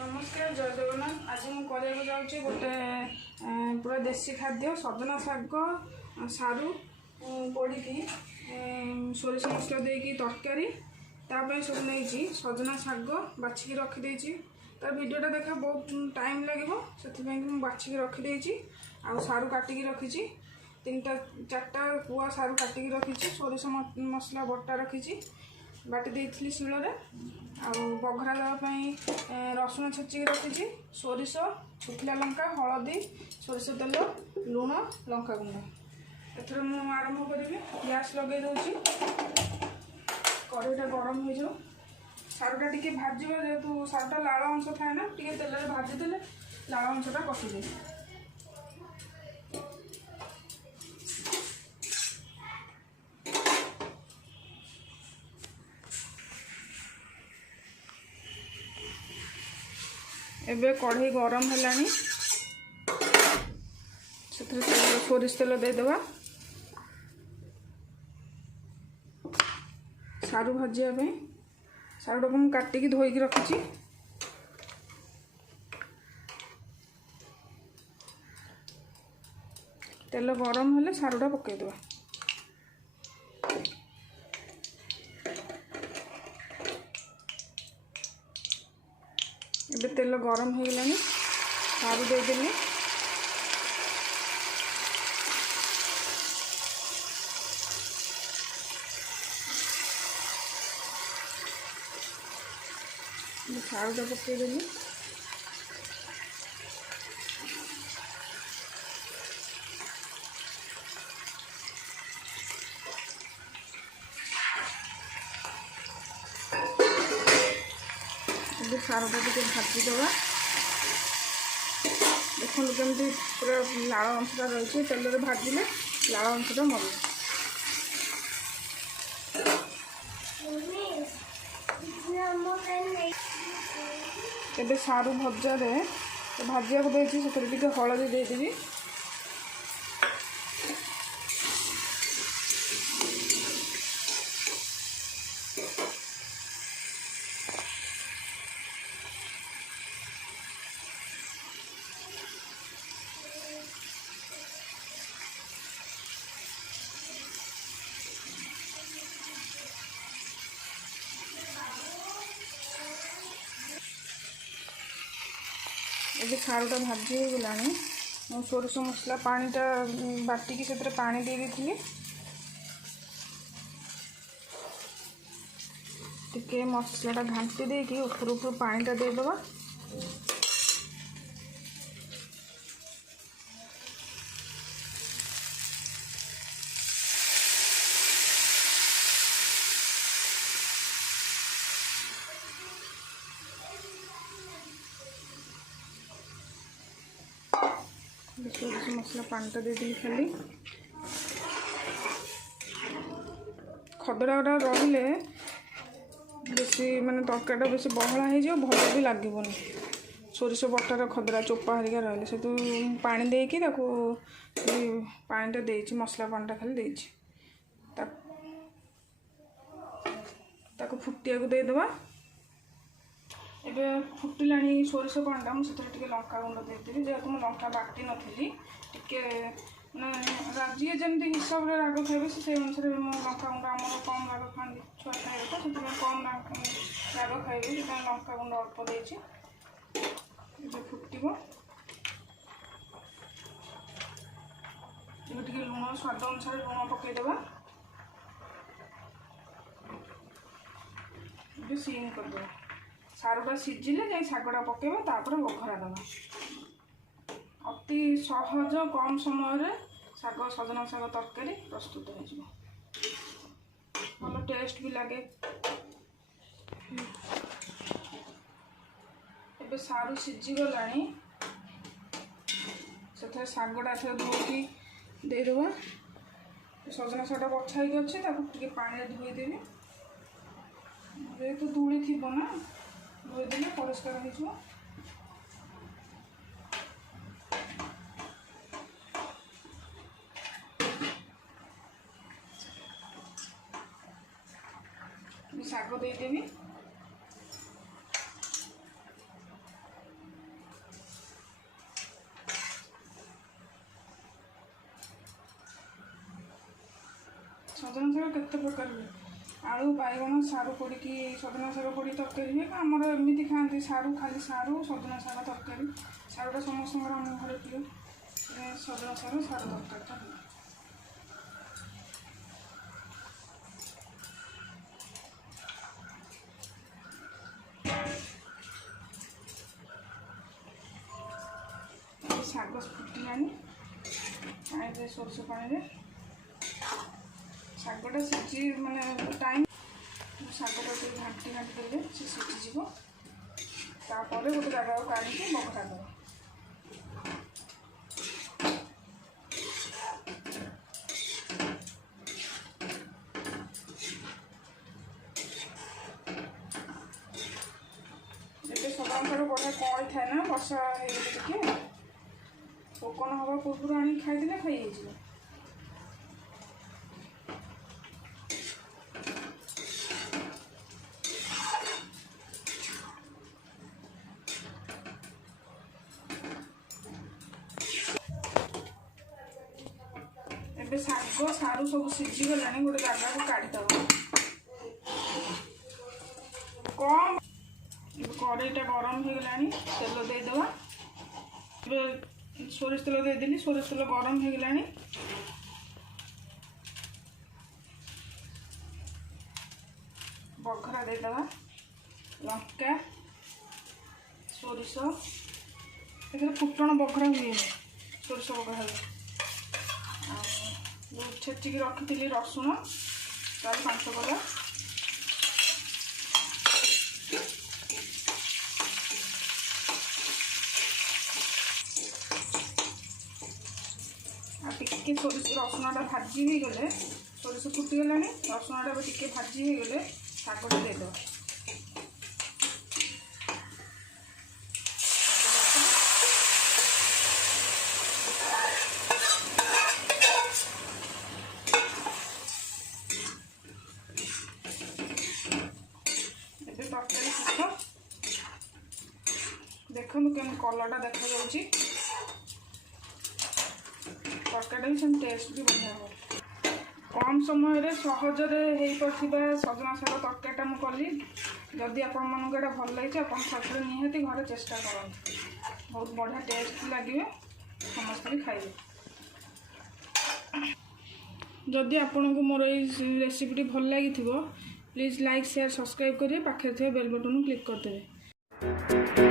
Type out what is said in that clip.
नमस्कार जय जगन्नाथ। आज मुझे जाऊँगी गोटे पूरा देसी खाद्य सजना शाग सारू पोड़ी सोरिष मसला देकी तरकारी ताप सब नहीं सजना शाग बाछिकी रखिदे तार वीडियोटा देखा बहुत टाइम लगे से बाछिकी रखिदे आ सारू काटिकी रखी 3-4टा पुआ सारू काटिकी रखी सोरिष मसला बटा रखी बाटी देती शिଳରେ बघरा देवाई रसुण छेचिकी रखी सोरिष शुखिला लंका हलदी सोरिष तेल लुण लंका गुंड एथर मु आरंभ करी गैस लगे दूसरी कड़ईटा गरम हो जाओ सारूटा टी भाज जेहतु सारूटा लाल अंश थाए ना टी तेल भाजीदे लाल अंशटा कटिजाए। एबे कढ़ई गरम है सोरिष तेल देदेवा सारू भाजापी सारूटा को मुझे काटिकी धोईकी रखी तेल गरम हेले सारूटा पकईदेवा ଏବେ ତେଲ ଗରମ ହେଇଗଲାଣି ସାରୁ ଦେଇଦେଲି ସାରୁଟା ପକେଇଦେଲି सारूटा टे भाजीदे देखो जमी पूरा लाल अंशटा रही तेल भाजिले लाल अंशटा मर ए सारू भजा भाजिया को देती से हलदी देदेवी ये सारूटा भाजी हो गलानी मु सोरिष मसला पानीटा बाटिकी से पानी दे देती टिके मसलाटा घांटी देकी ऊपर ऊपर पानीटा देदेवा सोरिष मसला पानीटा देदेली खाली खदड़ा गुड़ा रहिले बेसी माने तरकारीटा बेसी बहला हो भल भी लगभग सोरिष बटार खदड़ा चोपा हरिका रही से पानी देकी पानीटा देती मसला पानीटा खाली देती फुटिया को देदेवा एबे फुटिलाणी सोरिष पानीटा मुझे लंका गुंड देदेवी जेहेतु मुझे लंका बाटी नी टे राजी जमी हिसाब से राग खाइबे से अनुसार लंका गुंड आम कम राग खाती छुआ खाइबे तो कम राग खाइबे लंका गुंड अल्प देती फुटब टे लुण स्वाद अनुसार लुण पकईदेवा सीम करदे सारूटा सीझिले जाए शागटा पकेबा तापर बघरा देवा अति सहज कम समय शाग सजना शाग तरकारी प्रस्तुत हो भल टेस्ट भी लगे। एबे सारू सीझी गलानी से शागटा से धोकी देदेवा सजना शागटा बछा अच्छे टे पानी धोईदेवी जेहेतु धूली थी ना धोईदेले परिष्कार हो शाग देदेवी ସଜନା ଶାଗ କେତେ ପ୍ରକାର ହୁଏ। ଆଳୁ ବାଇଗଣ ସାରୁ ପଡ଼ିକି ସଜନା ଶାଗ ପଡ଼ି ତରକାରୀ ହୁଏ। ଆମର ଏମିତି ଖାଆନ୍ତି ସାରୁ, ଖାଲି ସାରୁ ସଜନା ଶାଗ ତରକାରୀ। ସାରୁଟା ସମସ୍ତଙ୍କର ଆମ ଘରେ ପ୍ରିୟ। ସଜନା ଶାଗ ସାରୁ ତରକାରୀଟା ହୁଏ। ଶାଗ ଫୁଟିଲାଣି ପାଣିରେ, ସୋରିଷ ପାଣିରେ ଶାଗଟା ସିଝି ମାନେ ଟାଇମ୍, ଶାଗଟା ଟିକେ ଘାଣ୍ଟି ଦେଲେ ସେ ସିଝିଯିବ। ତାପରେ ଗୋଟେ ଜାଗାକୁ କାଢ଼ିକି ବଘରା ଦେବ। ଏବେ ସଜନା ଶାଗ ବଢ଼ିଆ କଅଁଳି ଥାଏ ନା, ବର୍ଷା ହେଇଗଲେ ଟିକେ ପୋକ ନ ହେବା ପୂର୍ବରୁ ଆଣିକି ଖାଇଦେଲେ ଖାଇ ହେଇଯିବ। ଏବେ ଶାଗ ସାରୁ ସବୁ ସିଝିଗଲାଣି, ଗୋଟେ ଜାଗାକୁ କାଢ଼ିଦେବ। କମ୍ କଡ଼େଇଟା ଗରମ ହେଇଗଲାଣି, ତେଲ ଦେଇଦେବା। ଏବେ ସୋରିଷ ତେଲ ଦେଇଦେଲି, ସୋରିଷ ତେଲ ଗରମ ହେଇଗଲାଣି। ବଘରା ଦେଇଦେବା, ଲଙ୍କା ସୋରିଷ, ଏଥିରେ ଫୁଟଣ ବଘରା ହୁଏ, ସୋରିଷ ବଘରା ହୁଏ। ଆଉ ଛେଚିକି ରଖିଥିଲି ରସୁଣ, 4-5 କଲା। ଆଉ ଟିକେ ସୋରିଷ ରସୁଣଟା ଭାଜି ହେଇଗଲେ, ସୋରିଷ ଫୁଟିଗଲାଣି, ରସୁଣଟା ଏବେ ଟିକେ ଭାଜି ହେଇଗଲେ ଶାଗଟା ଦେଇଦେବା। ଏବେ ତରକାରୀ ଶେଷ। ଦେଖନ୍ତୁ କେମିତି କଲରଟା ଦେଖାଯାଉଛି। ତରକାରୀଟା ବି ସେମିତି ଟେଷ୍ଟ ବି ବଢ଼ିଆ ହେବ। କମ୍ ସମୟରେ ସହଜରେ ହେଇପାରୁଥିବା ସଜନା ଶାଗ ତରକାରୀଟା ମୁଁ କଲି। ଯଦି ଆପଣମାନଙ୍କୁ ଏଇଟା ଭଲ ଲାଗିଛି, ଆପଣ ଥରେ ନିହାତି ଘରେ ଚେଷ୍ଟା କରନ୍ତୁ। ବହୁତ ବଢ଼ିଆ ଟେଷ୍ଟ ଲାଗିବ, ସମସ୍ତେ ବି ଖାଇବେ। ଯଦି ଆପଣଙ୍କୁ ମୋର ଏଇ ରେସିପିଟି ଭଲ ଲାଗିଥିବ, ପ୍ଲିଜ୍ ଲାଇକ୍, ସେୟାର, ସବସ୍କ୍ରାଇବ୍ କରି ପାଖରେ ଥିବା ବେଲ୍ ବଟନ୍କୁ କ୍ଲିକ୍ କରିଦେବେ।